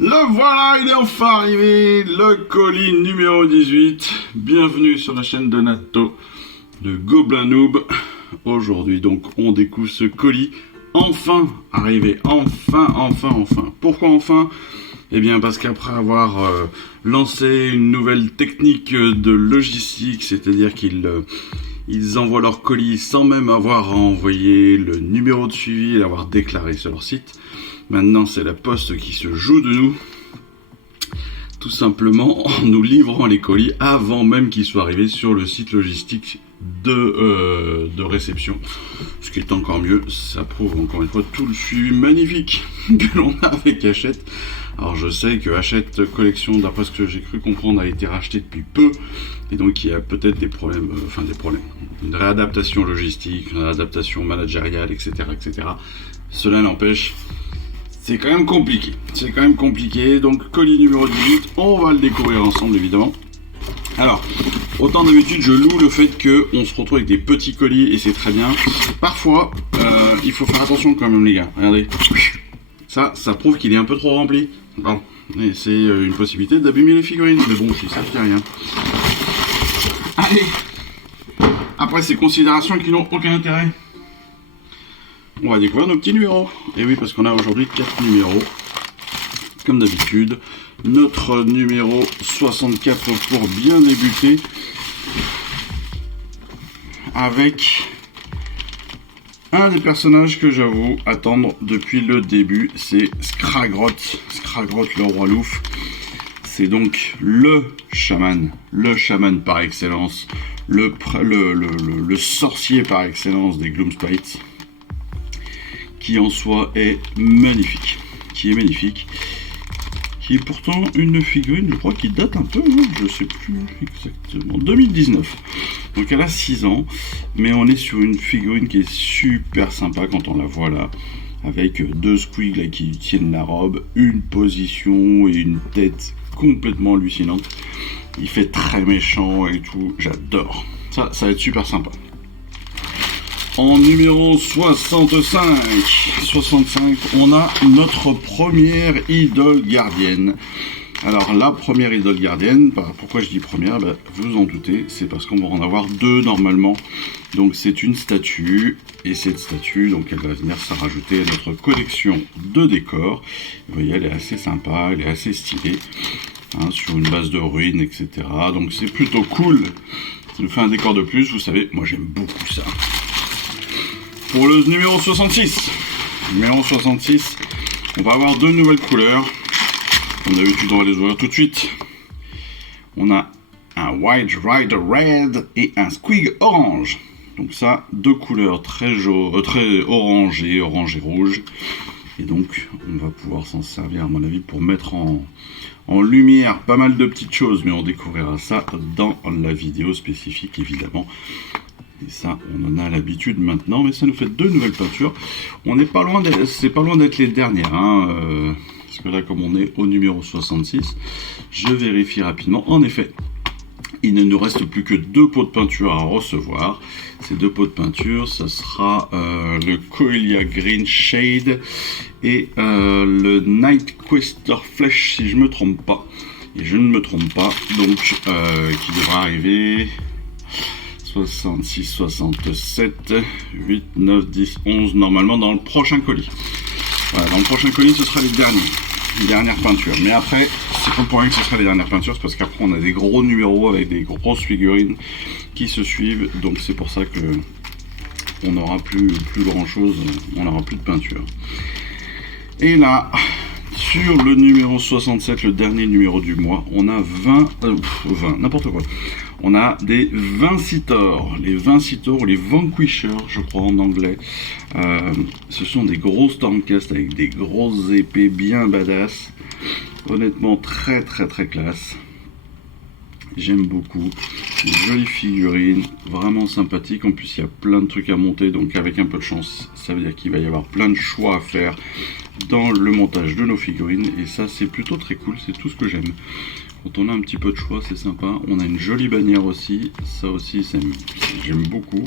Le voilà, il est enfin arrivé, le colis numéro 18. Bienvenue sur la chaîne de Natto, de Gobelin Noob. Aujourd'hui donc on découvre ce colis enfin arrivé, enfin. Pourquoi enfin? Eh bien parce qu'après avoir lancé une nouvelle technique de logistique, c'est-à-dire qu'ils envoient leur colis sans même avoir envoyé le numéro de suivi et l'avoir déclaré sur leur site. Maintenant, c'est la Poste qui se joue de nous, tout simplement en nous livrant les colis avant même qu'ils soient arrivés sur le site logistique de réception. Ce qui est encore mieux, ça prouve encore une fois tout le suivi magnifique que l'on a avec Hachette. Alors je sais que Hachette Collection, d'après ce que j'ai cru comprendre, a été racheté depuis peu, et donc il y a peut-être des problèmes, une réadaptation logistique, une réadaptation managériale, etc. Cela n'empêche, c'est quand même compliqué, donc colis numéro 18, on va le découvrir ensemble évidemment. Alors, autant d'habitude je loue le fait qu'on se retrouve avec des petits colis et c'est très bien. Parfois, il faut faire attention quand même les gars, regardez. Ça prouve qu'il est un peu trop rempli. Bon, et c'est une possibilité d'abîmer les figurines, mais bon, si ça je dis rien. Allez, après ces considérations qui n'ont aucun intérêt, on va découvrir nos petits numéros. Et oui, parce qu'on a aujourd'hui 4 numéros. Comme d'habitude, notre numéro 64 pour bien débuter. Avec un des personnages que j'avoue attendre depuis le début, c'est Skragrott le roi Louf. C'est donc le chaman par excellence, le sorcier par excellence des Gloomspites, qui en soi est magnifique, qui est pourtant une figurine, je crois, qui date un peu, je sais plus exactement, 2019. Donc elle a 6 ans, mais on est sur une figurine qui est super sympa quand on la voit là, avec deux squigs là qui tiennent la robe, une position et une tête complètement hallucinante. Il fait très méchant et tout, j'adore. Ça va être super sympa. En numéro 65, on a notre première idole gardienne. Alors la première idole gardienne, pourquoi je dis première, vous en doutez, c'est parce qu'on va en avoir deux normalement. Donc c'est une statue, et cette statue, donc elle va venir se rajouter à notre collection de décors. Vous voyez, elle est assez sympa, elle est assez stylée, sur une base de ruines, etc. Donc c'est plutôt cool. Ça nous fait un décor de plus, vous savez, moi j'aime beaucoup ça. Pour le numéro 66, on va avoir deux nouvelles couleurs. Comme d'habitude, on va les ouvrir tout de suite. On a un White Rider Red et un Squig Orange. Donc ça, deux couleurs très orangées, orange et rouge. Et donc, on va pouvoir s'en servir, à mon avis, pour mettre en lumière pas mal de petites choses. Mais on découvrira ça dans la vidéo spécifique, évidemment. Et ça, on en a l'habitude maintenant, mais ça nous fait deux nouvelles peintures. C'est pas loin d'être les dernières, parce que là, comme on est au numéro 66, je vérifie rapidement. En effet, il ne nous reste plus que deux pots de peinture à recevoir. Ces deux pots de peinture, ça sera le Coelia Green Shade et le Night Quester Flesh, si je me trompe pas. Et je ne me trompe pas, donc qui devra arriver 66, 67, 8, 9, 10, 11, normalement dans le prochain colis. Voilà, dans le prochain colis, ce sera les dernières peintures. Mais après, c'est pas pour rien que ce sera les dernières peintures, c'est parce qu'après on a des gros numéros avec des grosses figurines qui se suivent. Donc c'est pour ça que on n'aura plus grand chose, on n'aura plus de peinture. Et là, sur le numéro 67, le dernier numéro du mois, on a 20, n'importe quoi. On a des Vincitors, les Vincitors ou les Vanquishers, je crois en anglais. Ce sont des gros Stormcast avec des grosses épées bien badass. Honnêtement, très classe. J'aime beaucoup. Une jolie figurine, vraiment sympathique. En plus, il y a plein de trucs à monter, donc avec un peu de chance, ça veut dire qu'il va y avoir plein de choix à faire dans le montage de nos figurines. Et ça, c'est plutôt très cool, c'est tout ce que j'aime. Quand on a un petit peu de choix, c'est sympa. On a une jolie bannière aussi. Ça aussi, j'aime beaucoup.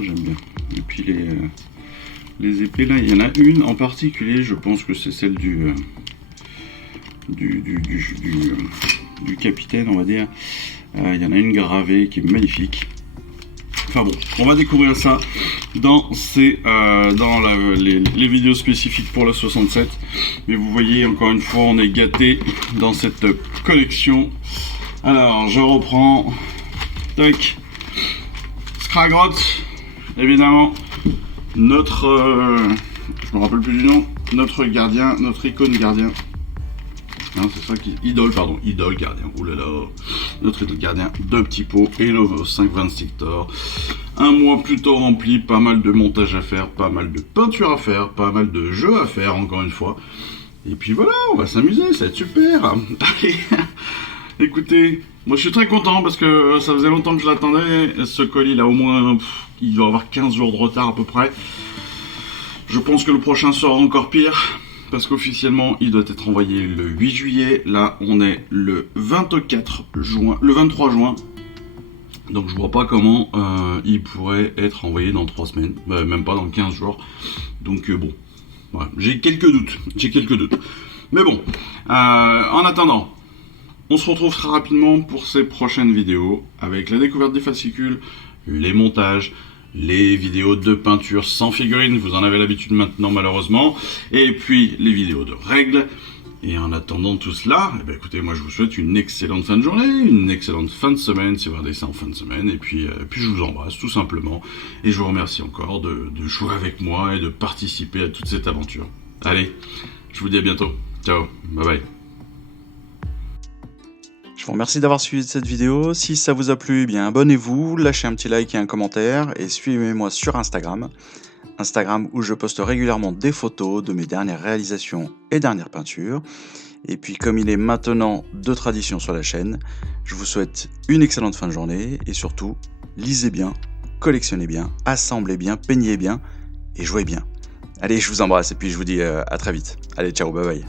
J'aime bien. Et puis Les épées là, il y en a une en particulier, je pense que c'est celle du capitaine, on va dire. Il y en a une gravée qui est magnifique. Enfin bon, on va découvrir ça dans les vidéos spécifiques pour la 67. Mais vous voyez, encore une fois, on est gâté dans cette collection. Alors, je reprends. Tac. Skragrott, évidemment. Notre... je me rappelle plus du nom. Notre gardien, notre icône gardien. Non, c'est ça qui... Idole, pardon. Idole gardien. Oulala. Notre idole gardien. 2 petits pots. Et le 526 Thor. Un mois plutôt rempli. Pas mal de montage à faire. Pas mal de peinture à faire. Pas mal de jeux à faire, encore une fois. Et puis voilà, on va s'amuser. Ça va être super. Allez. Écoutez, moi je suis très content parce que ça faisait longtemps que je l'attendais. Ce colis, il a au moins... il doit avoir 15 jours de retard à peu près. Je pense que le prochain sera encore pire. Parce qu'officiellement, il doit être envoyé le 8 juillet. Là, on est le 24 juin, le 23 juin. Donc, je vois pas comment il pourrait être envoyé dans 3 semaines. Même pas dans 15 jours. Donc, bon. Voilà. J'ai quelques doutes. Mais bon. En attendant, on se retrouve très rapidement pour ces prochaines vidéos. Avec la découverte des fascicules, les montages, les vidéos de peinture sans figurines, vous en avez l'habitude maintenant malheureusement, et puis les vidéos de règles. Et en attendant tout cela, eh bien, écoutez, moi je vous souhaite une excellente fin de journée, une excellente fin de semaine si vous regardez ça en fin de semaine, et puis je vous embrasse tout simplement, et je vous remercie encore de jouer avec moi et de participer à toute cette aventure. Allez, je vous dis à bientôt, ciao, bye bye. Je vous remercie d'avoir suivi cette vidéo. Si ça vous a plu, eh bien abonnez-vous, lâchez un petit like et un commentaire et suivez-moi sur Instagram. Instagram où je poste régulièrement des photos de mes dernières réalisations et dernières peintures. Et puis comme il est maintenant de tradition sur la chaîne, je vous souhaite une excellente fin de journée et surtout, lisez bien, collectionnez bien, assemblez bien, peignez bien et jouez bien. Allez, je vous embrasse et puis je vous dis à très vite. Allez, ciao, bye bye.